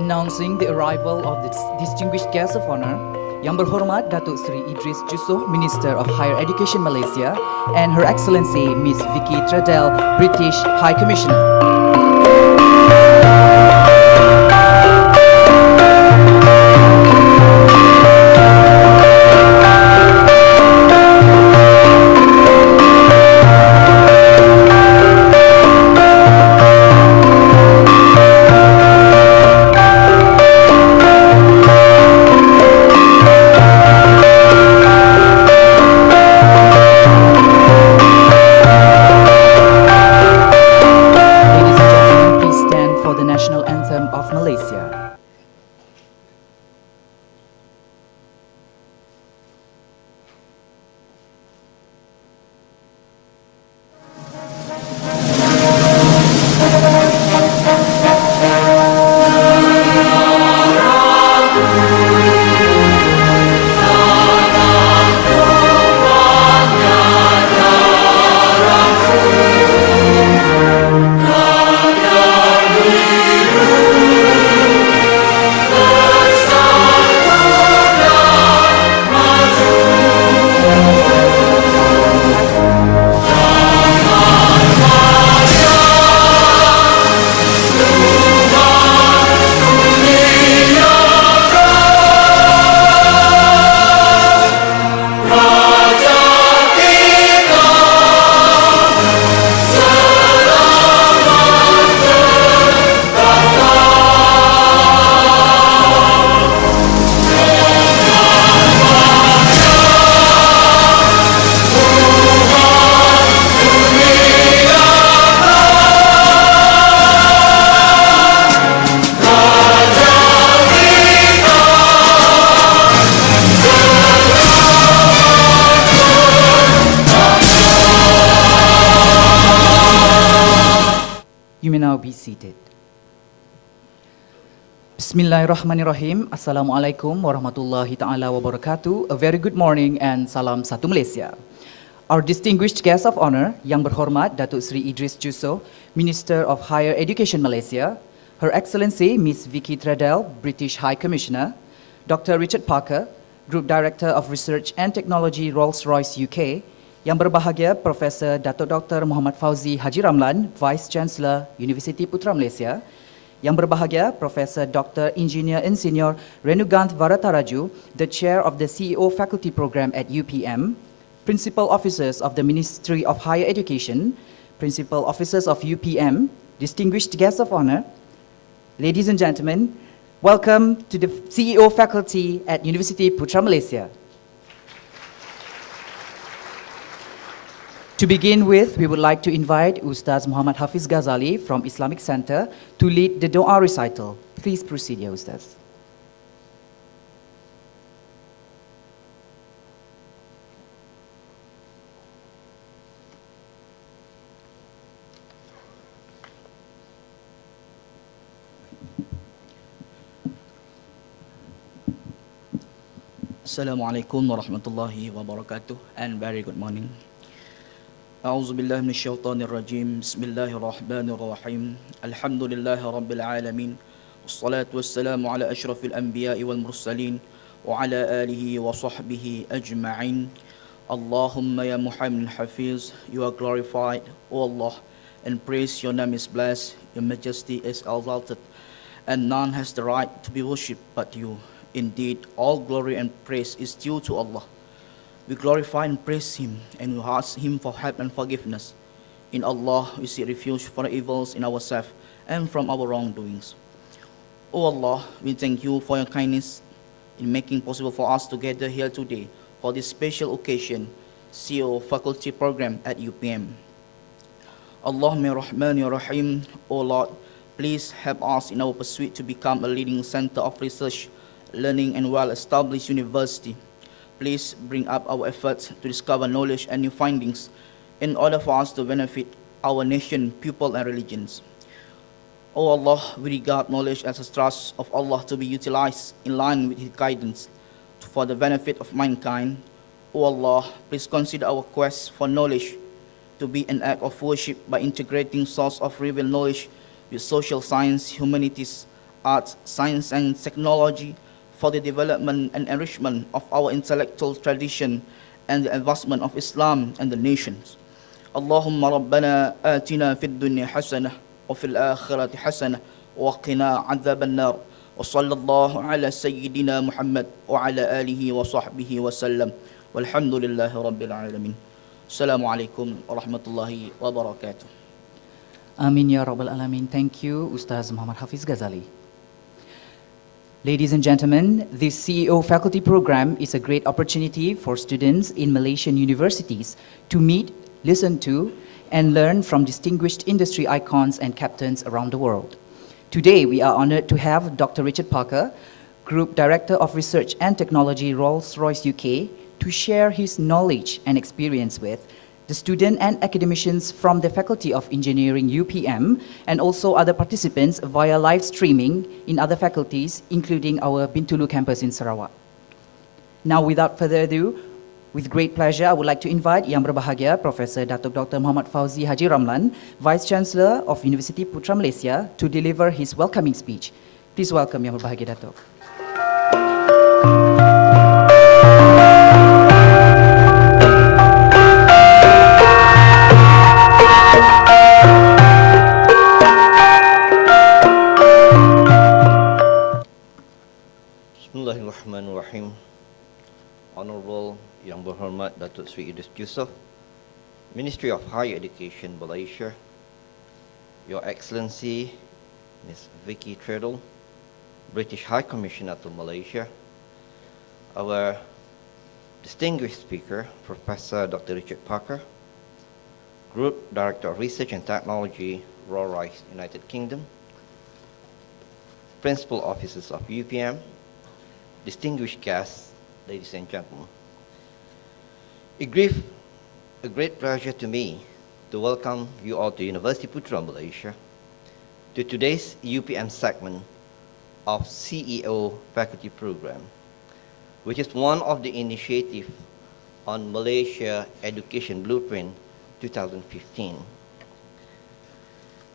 announcing the arrival of the distinguished guest of honor, Yang Berhormat Datuk Seri Idris Jusoh, Minister of Higher Education Malaysia, and Her Excellency Miss Vicky Tredel, British High Commissioner. Malaysia. You may now be seated. Bismillahirrahmanirrahim. Assalamualaikum warahmatullahi ta'ala wabarakatuh. A very good morning and salam satu Malaysia. Our distinguished guest of honor, Yang Berhormat Datuk Seri Idris Jusoh, Minister of Higher Education Malaysia, Her Excellency Miss Vicky Tredel, British High Commissioner, Dr. Richard Parker, Group Director of Research and Technology Rolls-Royce UK, Yang berbahagia Profesor Datuk Dr. Muhammad Fauzi Haji Ramlan, Vice Chancellor Universiti Putra Malaysia, Yang berbahagia Profesor Dr. Engineer Insinyur Renugant Varataraju, the Chair of the CEO Faculty Program at UPM, Principal Officers of the Ministry of Higher Education, Principal Officers of UPM, distinguished guests of honor, ladies and gentlemen, welcome to the CEO Faculty at Universiti Putra Malaysia. To begin with, we would like to invite Ustaz Muhammad Hafiz Ghazali from Islamic Center to lead the Doa recital. Please proceed, Ya Ustaz. Assalamualaikum warahmatullahi wabarakatuh and very good morning. أعوذ بالله من الشيطان الرجيم بسم الله الرحمن الرحيم الحمد لله رب العالمين والصلاة والسلام على أشرف الأنبياء والمرسلين وعلى آله وصحبه أجمعين اللهم يا محمد الحفيظ You are glorified, O Allah, and praise your name is blessed, your majesty is exalted, and none has the right to be worshipped but you. Indeed, all glory and praise is due to Allah. We glorify and praise Him, and we ask Him for help and forgiveness. In Allah, we seek refuge from the evils in ourselves and from our wrongdoings. O Allah, we thank you for your kindness in making possible for us to gather here today for this special occasion, CEO Faculty Program at UPM. Allahumma Rahman Ya Rahim, O Lord, please help us in our pursuit to become a leading center of research, learning and well-established university. Please bring up our efforts to discover knowledge and new findings in order for us to benefit our nation, people and religions. O Allah, we regard knowledge as a trust of Allah to be utilized in line with His guidance for the benefit of mankind. O Allah, please consider our quest for knowledge to be an act of worship by integrating source of revealed knowledge with social science, humanities, arts, science, and technology for the development and enrichment of our intellectual tradition and the advancement of Islam and the nations. اللهم ربنا آتنا في الدنيا حسنة وفي الآخرة حسنة وقنا عذاب النار وصلى الله على سيدنا محمد وعلى آله وصحبه وسلم والحمد لله رب العالمين. السلام عليكم ورحمة الله وبركاته. Amin ya Rabbal Alamin. Thank you, Ustaz Muhammad Hafiz Ghazali. Ladies and gentlemen, this CEO faculty program is a great opportunity for students in Malaysian universities to meet, listen to, and learn from distinguished industry icons and captains around the world. Today, we are honored to have Dr. Richard Parker, Group Director of Research and Technology, Rolls-Royce UK, to share his knowledge and experience with the students and academicians from the Faculty of Engineering UPM and also other participants via live streaming in other faculties, including our Bintulu campus in Sarawak. Now, without further ado, with great pleasure, I would like to invite Yang Berbahagia Professor Datuk Dr. Muhammad Fauzi Haji Ramlan, Vice Chancellor of University Putra Malaysia, to deliver his welcoming speech. Please welcome Yang Berbahagia Datuk. Bismillahirrahmanirrahim. Honorable Yang Berhormat Datuk Sri Idris Yusof, Ministry of Higher Education Malaysia, Your Excellency Ms. Vicky Treadle, British High Commissioner to Malaysia, our distinguished speaker, Professor Dr. Richard Parker, Group Director of Research and Technology, Rolls-Royce, United Kingdom, Principal Officers of UPM, distinguished guests, ladies and gentlemen. A great pleasure to me to welcome you all to University Putra Malaysia to today's UPM segment of CEO Faculty Program, which is one of the initiatives on Malaysia Education Blueprint 2015.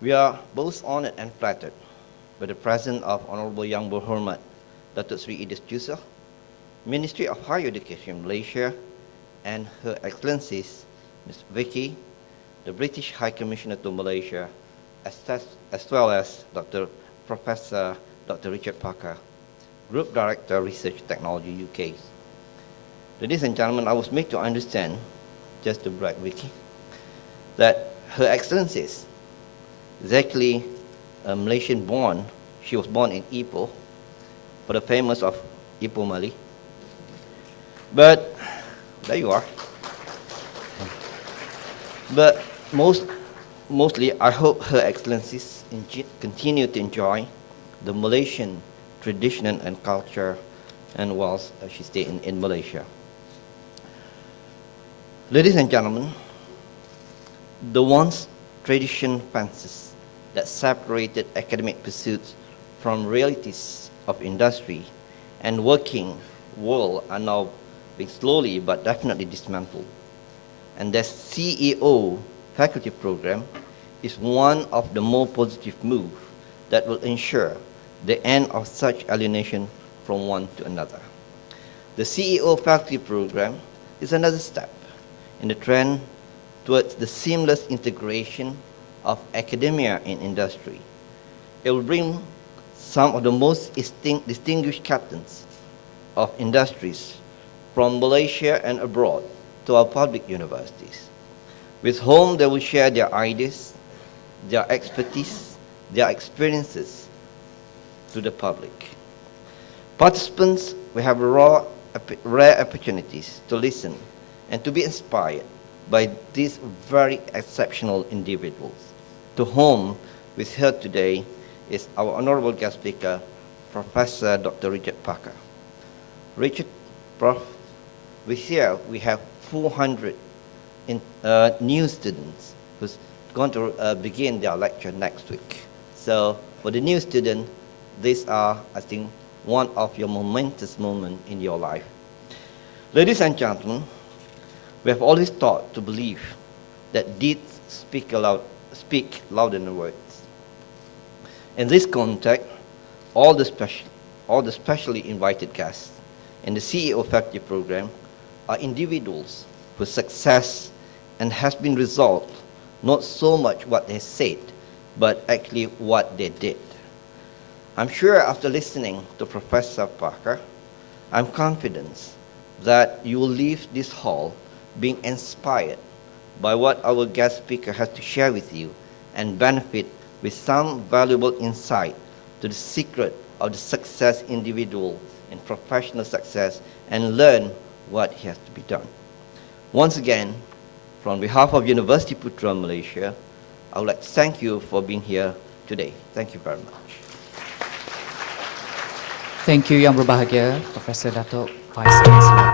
We are both honored and flattered by the presence of Honorable Yang Berhormat Datuk Sri Idris Yusof, Ministry of Higher Education Malaysia, and Her Excellencies Ms. Vicky, the British High Commissioner to Malaysia, as well as Professor Dr. Richard Parker, Group Director Research Technology UK. Ladies and gentlemen, I was made to understand, just to brag Vicky, that Her Excellencies is actually a Malaysian born. She was born in Ipoh, for the famous of Ipoh Mali. But there you are. But mostly, I hope Her Excellencies continue to enjoy the Malaysian tradition and culture, and whilst she stays in Malaysia. Ladies and gentlemen, the once tradition fences that separated academic pursuits from realities of industry and working world are now being slowly but definitely dismantled. And the CEO faculty program is one of the more positive moves that will ensure the end of such alienation from one to another. The CEO faculty program is another step in the trend towards the seamless integration of academia and industry. It will bring some of the most distinguished captains of industries from Malaysia and abroad to our public universities, with whom they will share their ideas, their expertise, their experiences to the public. Participants will have rare opportunities to listen and to be inspired by these very exceptional individuals, to whom we heard today is our honorable guest speaker, Professor Dr. Richard Parker. Richard, Prof, we have 400 new students who's going to begin their lecture next week. So for the new student, these are, I think, one of your momentous moments in your life. Ladies and gentlemen, we have always taught to believe that deeds speak louder than words. In this context, all the specially invited guests in the CEO Faculty Program are individuals whose success and has been resolved not so much what they said, but actually what they did. I'm sure after listening to Professor Parker, I'm confident that you will leave this hall being inspired by what our guest speaker has to share with you and benefit with some valuable insight to the secret of the success individual in professional success and learn what has to be done. Once again, from behalf of University Putra Malaysia, I would like to thank you for being here today. Thank you very much. Thank you, Yang Berbahagia, Professor Dato' Vice Chancellor.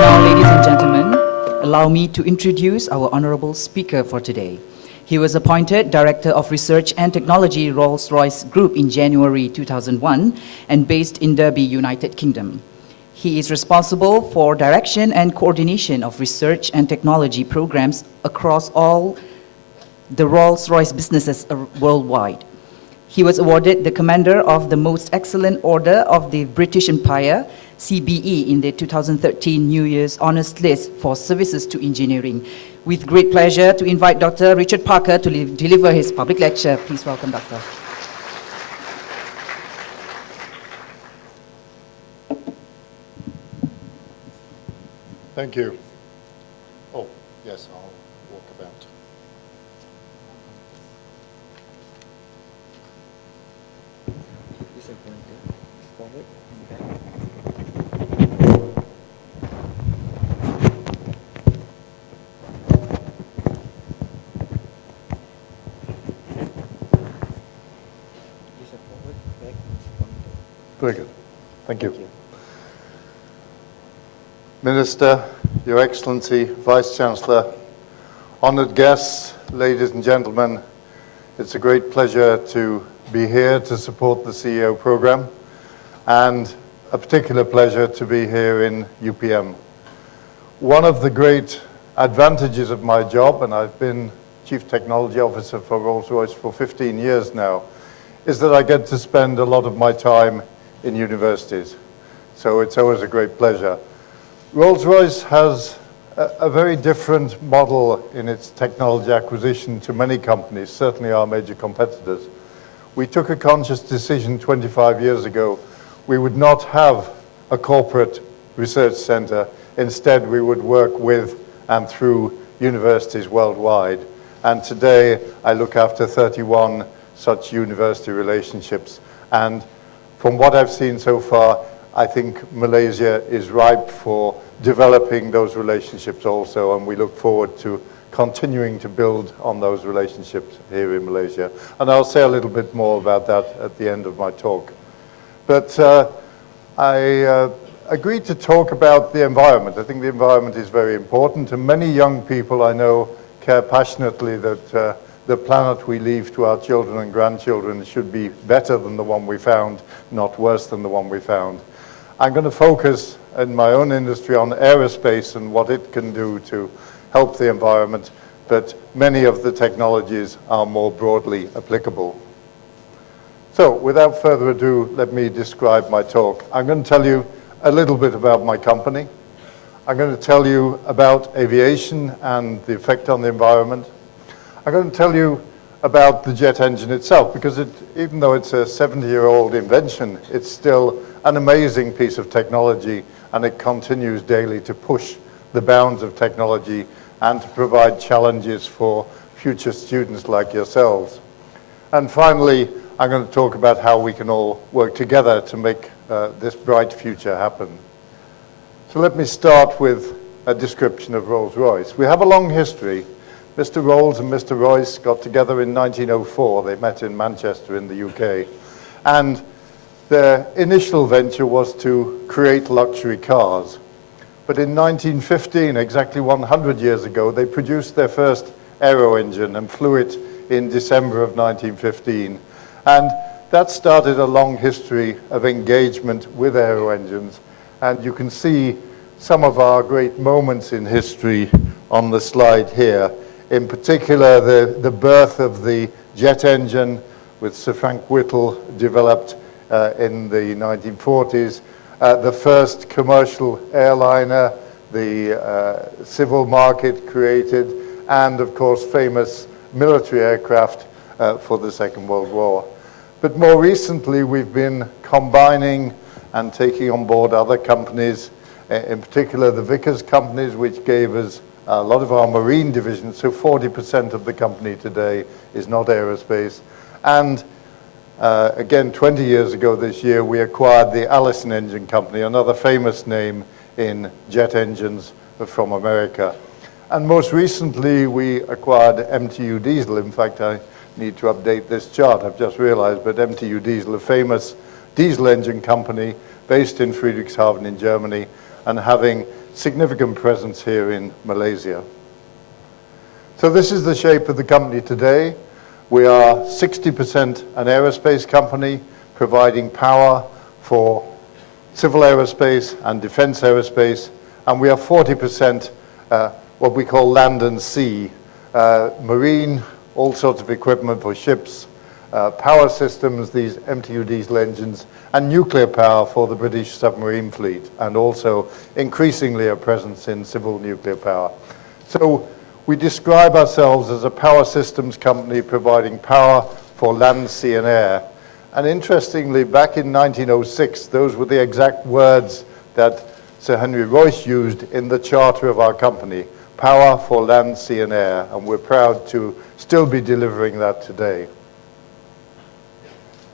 Now, ladies and gentlemen, allow me to introduce our honorable speaker for today. He was appointed Director of Research and Technology, Rolls-Royce Group in January 2001 and based in Derby, United Kingdom. He is responsible for direction and coordination of research and technology programs across all the Rolls-Royce businesses worldwide. He was awarded the Commander of the Most Excellent Order of the British Empire, CBE, in the 2013 New Year's Honours List for services to engineering. With great pleasure to invite Dr. Richard Parker to deliver his public lecture. Please welcome Doctor. Thank you. Oh, yes, I'll walk about. Very good. Thank you. Minister, Your Excellency, Vice Chancellor, honored guests, ladies and gentlemen, it's a great pleasure to be here to support the CEO program and a particular pleasure to be here in UPM. One of the great advantages of my job, and I've been Chief Technology Officer for Rolls-Royce for 15 years now, is that I get to spend a lot of my time in universities. So it's always a great pleasure. Rolls-Royce has a very different model in its technology acquisition to many companies, certainly our major competitors. We took a conscious decision 25 years ago. We would not have a corporate research center. Instead, we would work with and through universities worldwide. And today, I look after 31 such university relationships. And from what I've seen so far, I think Malaysia is ripe for developing those relationships also, and we look forward to continuing to build on those relationships here in Malaysia. And I'll say a little bit more about that at the end of my talk. But I agreed to talk about the environment. I think the environment is very important, and many young people I know care passionately that the planet we leave to our children and grandchildren should be better than the one we found, not worse than the one we found. I'm going to focus in my own industry on aerospace and what it can do to help the environment, but many of the technologies are more broadly applicable. So without further ado, let me describe my talk. I'm going to tell you a little bit about my company. I'm going to tell you about aviation and the effect on the environment. I'm going to tell you about the jet engine itself, because even though it's a 70-year-old invention, it's still an amazing piece of technology, and it continues daily to push the bounds of technology and to provide challenges for future students like yourselves. And finally, I'm going to talk about how we can all work together to make this bright future happen. So let me start with a description of Rolls-Royce. We have a long history. Mr. Rolls and Mr. Royce got together in 1904. They met in Manchester in the UK. And their initial venture was to create luxury cars. But in 1915, exactly 100 years ago, they produced their first aero engine and flew it in December of 1915. And that started a long history of engagement with aero engines. And you can see some of our great moments in history on the slide here. in particular the birth of the jet engine with Sir Frank Whittle developed in the 1940s, the first commercial airliner, the civil market created, and of course famous military aircraft for the Second World War. But more recently we've been combining and taking on board other companies, in particular the Vickers companies, which gave us a lot of our marine division, so 40% of the company today is not aerospace. And again, 20 years ago this year, we acquired the Allison Engine Company, another famous name in jet engines from America. And most recently, we acquired MTU Diesel. In fact, I need to update this chart, I've just realized, but MTU Diesel, a famous diesel engine company based in Friedrichshafen in Germany and having significant presence here in Malaysia. So this is the shape of the company today. We are 60% an aerospace company providing power for civil aerospace and defense aerospace, and we are 40% what we call land and sea, marine, all sorts of equipment for ships, power systems, these MTU diesel engines, and nuclear power for the British submarine fleet, and also increasingly a presence in civil nuclear power. So we describe ourselves as a power systems company providing power for land, sea, and air. And interestingly, back in 1906, those were the exact words that Sir Henry Royce used in the charter of our company, power for land, sea, and air, and we're proud to still be delivering that today.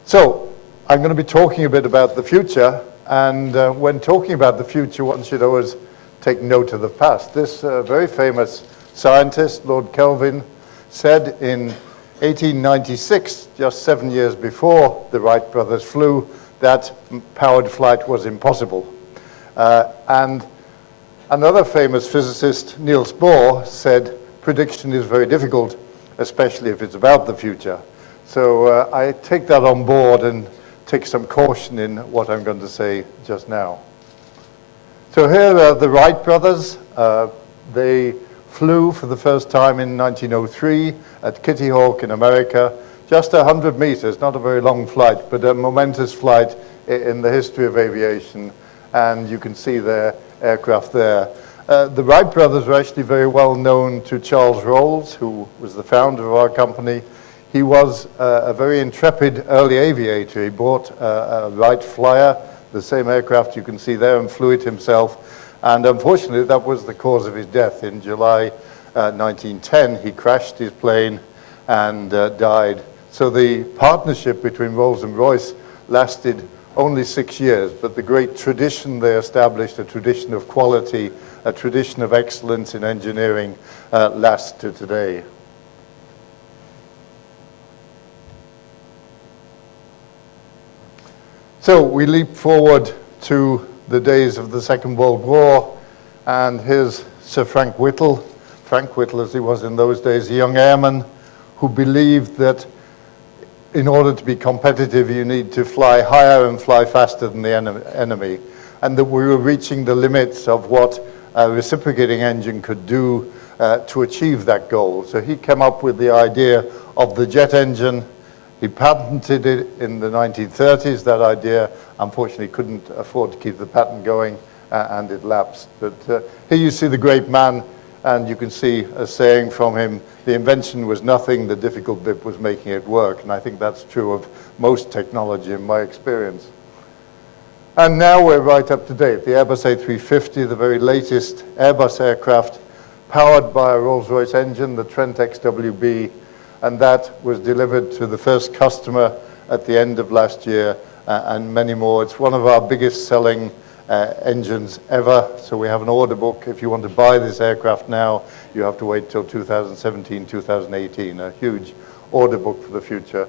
So, I'm going to be talking a bit about the future, and when talking about the future, one should always take note of the past. This very famous scientist, Lord Kelvin, said in 1896, just 7 years before the Wright brothers flew, that powered flight was impossible. And another famous physicist, Niels Bohr, said prediction is very difficult, especially if it's about the future. So I take that on board and take some caution in what I'm going to say just now. So here are the Wright brothers. They flew for the first time in 1903 at Kitty Hawk in America, just 100 meters, not a very long flight, but a momentous flight in the history of aviation. And you can see their aircraft there. The Wright brothers were actually very well known to Charles Rolls, who was the founder of our company. He was a very intrepid early aviator. He bought a Wright Flyer, the same aircraft you can see there, and flew it himself. And unfortunately, that was the cause of his death. In July 1910, he crashed his plane and died. So the partnership between Rolls and Royce lasted only 6 years, but the great tradition they established, a tradition of quality, a tradition of excellence in engineering, lasts to today. So we leap forward to the days of the Second World War, and here's Sir Frank Whittle. Frank Whittle, as he was in those days, a young airman who believed that in order to be competitive, you need to fly higher and fly faster than the enemy, and that we were reaching the limits of what a reciprocating engine could do to achieve that goal. So he came up with the idea of the jet engine. He patented it in the 1930s, that idea. Unfortunately, couldn't afford to keep the patent going, and it lapsed. But here you see the great man, and you can see a saying from him, the invention was nothing, the difficult bit was making it work. And I think that's true of most technology in my experience. And now we're right up to date. The Airbus A350, the very latest Airbus aircraft, powered by a Rolls-Royce engine, the Trent XWB, and that was delivered to the first customer at the end of last year, and many more. It's one of our biggest selling engines ever, so we have an order book. If you want to buy this aircraft now, you have to wait till 2017, 2018, a huge order book for the future.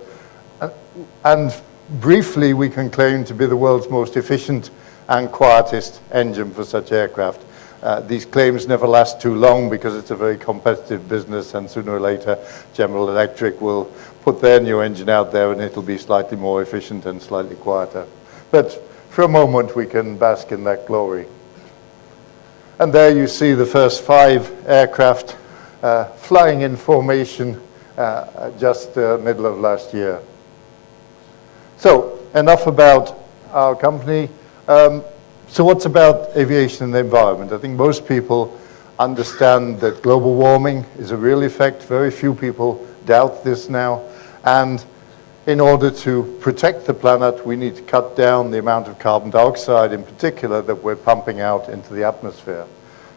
And briefly, we can claim to be the world's most efficient and quietest engine for such aircraft. These claims never last too long because it's a very competitive business, and sooner or later General Electric will put their new engine out there and it'll be slightly more efficient and slightly quieter. But for a moment we can bask in that glory. And there you see the first 5 aircraft flying in formation just middle of last year. So enough about our company. So what's about aviation and the environment? I think most people understand that global warming is a real effect. Very few people doubt this now. And in order to protect the planet, we need to cut down the amount of carbon dioxide in particular that we're pumping out into the atmosphere.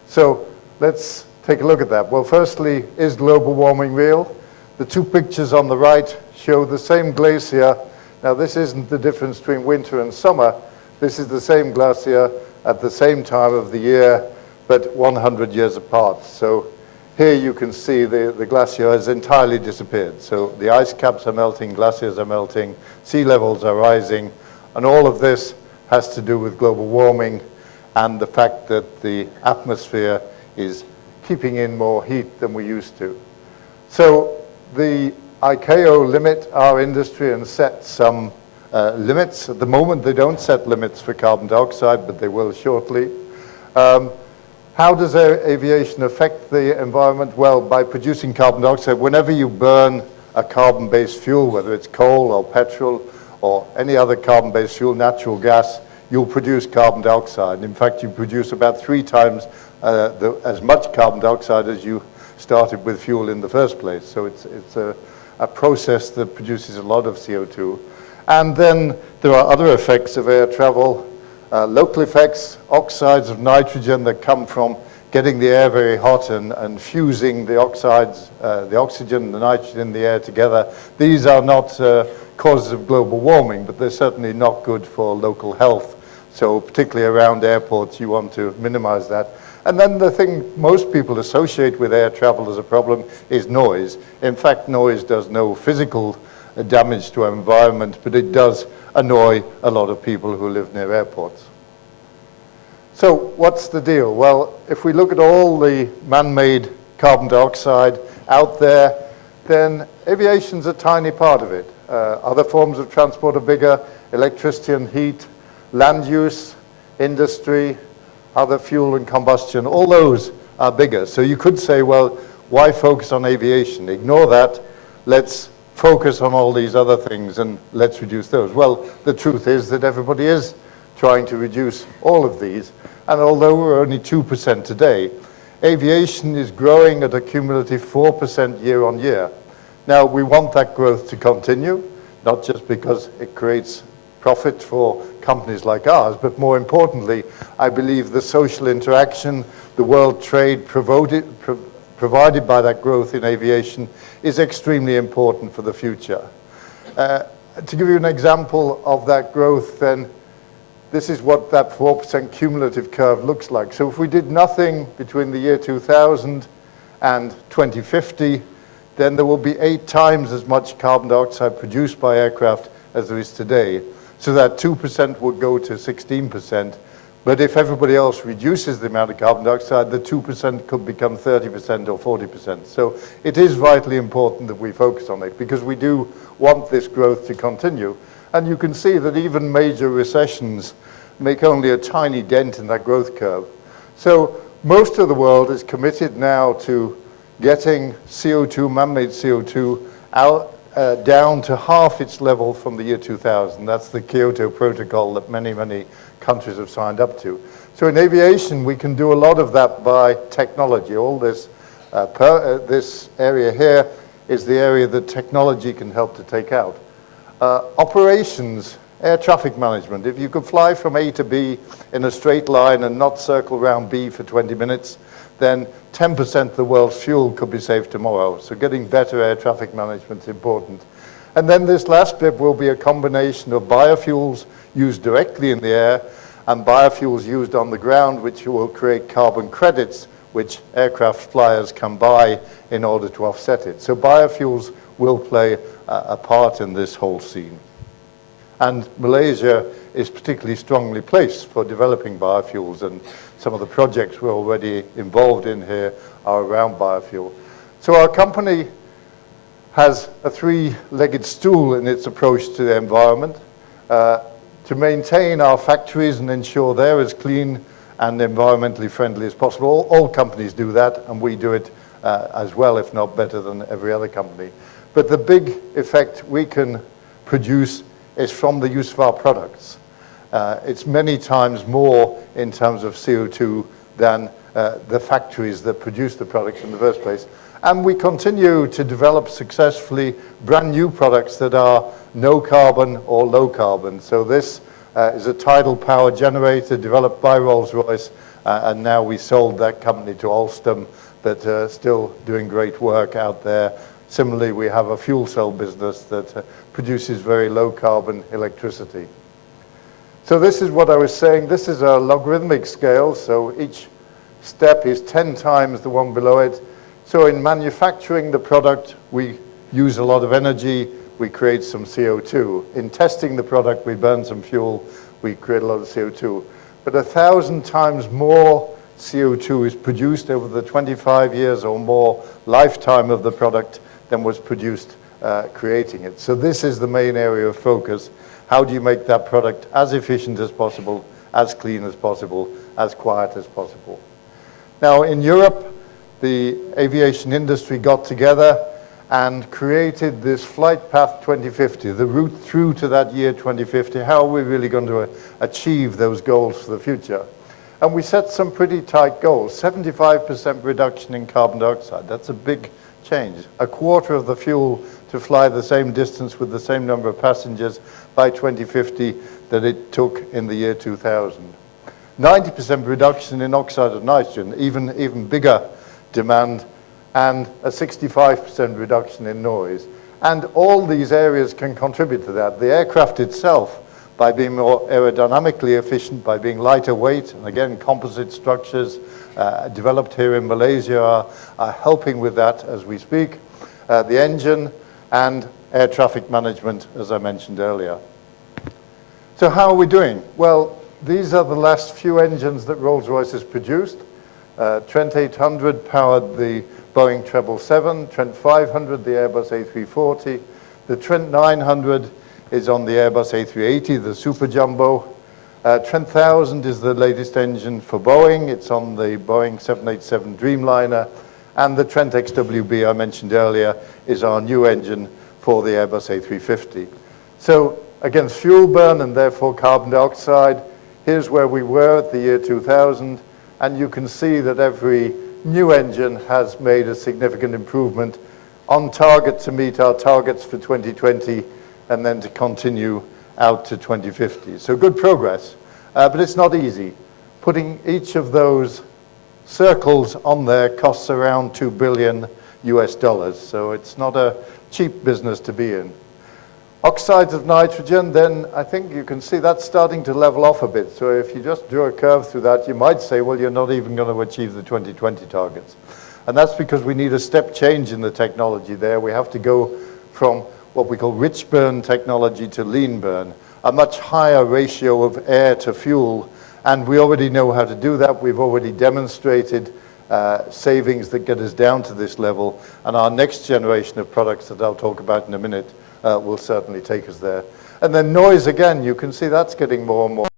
So let's take a look at that. Well, firstly, is global warming real? The two pictures on the right show the same glacier. Now, this isn't the difference between winter and summer. This is the same glacier at the same time of the year, but 100 years apart. So here you can see the glacier has entirely disappeared. So the ice caps are melting, glaciers are melting, sea levels are rising, and all of this has to do with global warming and the fact that the atmosphere is keeping in more heat than we used to. So the ICAO limit our industry and set some limits. At the moment, they don't set limits for carbon dioxide, but they will shortly. How does aviation affect the environment? Well, by producing carbon dioxide, whenever you burn a carbon-based fuel, whether it's coal or petrol or any other carbon-based fuel, natural gas, you'll produce carbon dioxide. In fact, you produce about 3 times as much carbon dioxide as you started with fuel in the first place. So it's a process that produces a lot of CO2. And then there are other effects of air travel, local effects, oxides of nitrogen that come from getting the air very hot and fusing the oxides, the oxygen and the nitrogen in the air together. These are not causes of global warming, but they're certainly not good for local health. So particularly around airports, you want to minimize that. And then the thing most people associate with air travel as a problem is noise. In fact, noise does no physical damage to our environment, but it does annoy a lot of people who live near airports. So what's the deal? Well, if we look at all the man-made carbon dioxide out there, then aviation's a tiny part of it. Other forms of transport are bigger: electricity and heat, land use, industry, other fuel and combustion, all those are bigger. So you could say, well, why focus on aviation? Ignore that. Let's focus on all these other things and let's reduce those. Well, the truth is that everybody is trying to reduce all of these. And although we're only 2% today, aviation is growing at a cumulative 4% year on year. Now, we want that growth to continue, not just because it creates profit for companies like ours, but more importantly, I believe the social interaction, the world trade provided by that growth in aviation is extremely important for the future. To give you an example of that growth, then, this is what that 4% cumulative curve looks like. So if we did nothing between the year 2000 and 2050, then there will be 8 times as much carbon dioxide produced by aircraft as there is today. So that 2% would go to 16%. But if everybody else reduces the amount of carbon dioxide, the 2% could become 30% or 40%. So it is vitally important that we focus on it because we do want this growth to continue. And you can see that even major recessions make only a tiny dent in that growth curve. So most of the world is committed now to getting CO2, man-made CO2, out, down to half its level from the year 2000. That's the Kyoto Protocol that many, many countries have signed up to. So in aviation, we can do a lot of that by technology. All this, this area here is the area that technology can help to take out. Operations, air traffic management. If you could fly from A to B in a straight line and not circle around B for 20 minutes, then 10% of the world's fuel could be saved tomorrow. So getting better air traffic management is important. And then this last bit will be a combination of biofuels used directly in the air and biofuels used on the ground, which will create carbon credits, which aircraft flyers can buy in order to offset it. So biofuels will play a part in this whole scene. And Malaysia is particularly strongly placed for developing biofuels, and some of the projects we're already involved in here are around biofuel. So our company has a 3-legged stool in its approach to the environment. To maintain our factories and ensure they're as clean and environmentally friendly as possible. All companies do that, and we do it as well, if not better than every other company. But the big effect we can produce is from the use of our products. It's many times more in terms of CO2 than the factories that produce the products in the first place. And we continue to develop successfully brand new products that are no carbon or low carbon. So this is a tidal power generator developed by Rolls-Royce, and now we sold that company to Alstom, but still doing great work out there. Similarly, we have a fuel cell business that produces very low carbon electricity. So this is what I was saying. This is a logarithmic scale, so each step is 10 times the one below it. So in manufacturing the product, we use a lot of energy, we create some CO2. In testing the product, we burn some fuel, we create a lot of CO2. But 1,000 times more CO2 is produced over the 25 years or more lifetime of the product than was produced creating it. So this is the main area of focus. How do you make that product as efficient as possible, as clean as possible, as quiet as possible? Now in Europe, the aviation industry got together and created this Flight Path 2050, the route through to that year 2050. How are we really going to achieve those goals for the future? And we set some pretty tight goals. 75% reduction in carbon dioxide. That's a big change. A quarter of the fuel to fly the same distance with the same number of passengers by 2050 that it took in the year 2000. 90% reduction in oxide of nitrogen, even bigger demand, and a 65% reduction in noise. And all these areas can contribute to that. The aircraft itself, by being more aerodynamically efficient, by being lighter weight, and again, composite structures developed here in Malaysia are helping with that as we speak. The engine and air traffic management, as I mentioned earlier. So how are we doing? Well, these are the last few engines that Rolls-Royce has produced. Trent 800 powered the Boeing 777, Trent 500 the Airbus A340, the Trent 900 is on the Airbus A380, the Super Jumbo. Trent 1000 is the latest engine for Boeing. It's on the Boeing 787 Dreamliner. And the Trent XWB I mentioned earlier is our new engine for the Airbus A350. So against fuel burn and therefore carbon dioxide, here's where we were at the year 2000. And you can see that every new engine has made a significant improvement on target to meet our targets for 2020 and then to continue out to 2050. So good progress, but it's not easy. Putting each of those circles on there costs around $2 billion US, so it's not a cheap business to be in. Oxides of nitrogen, then I think you can see that's starting to level off a bit. So if you just drew a curve through that, you might say, well, you're not even going to achieve the 2020 targets. And that's because we need a step change in the technology there. We have to go from what we call rich burn technology to lean burn, a much higher ratio of air to fuel. And we already know how to do that. We've already demonstrated savings that get us down to this level. And our next generation of products that I'll talk about in a minute will certainly take us there. And then noise, again, you can see that's getting more and more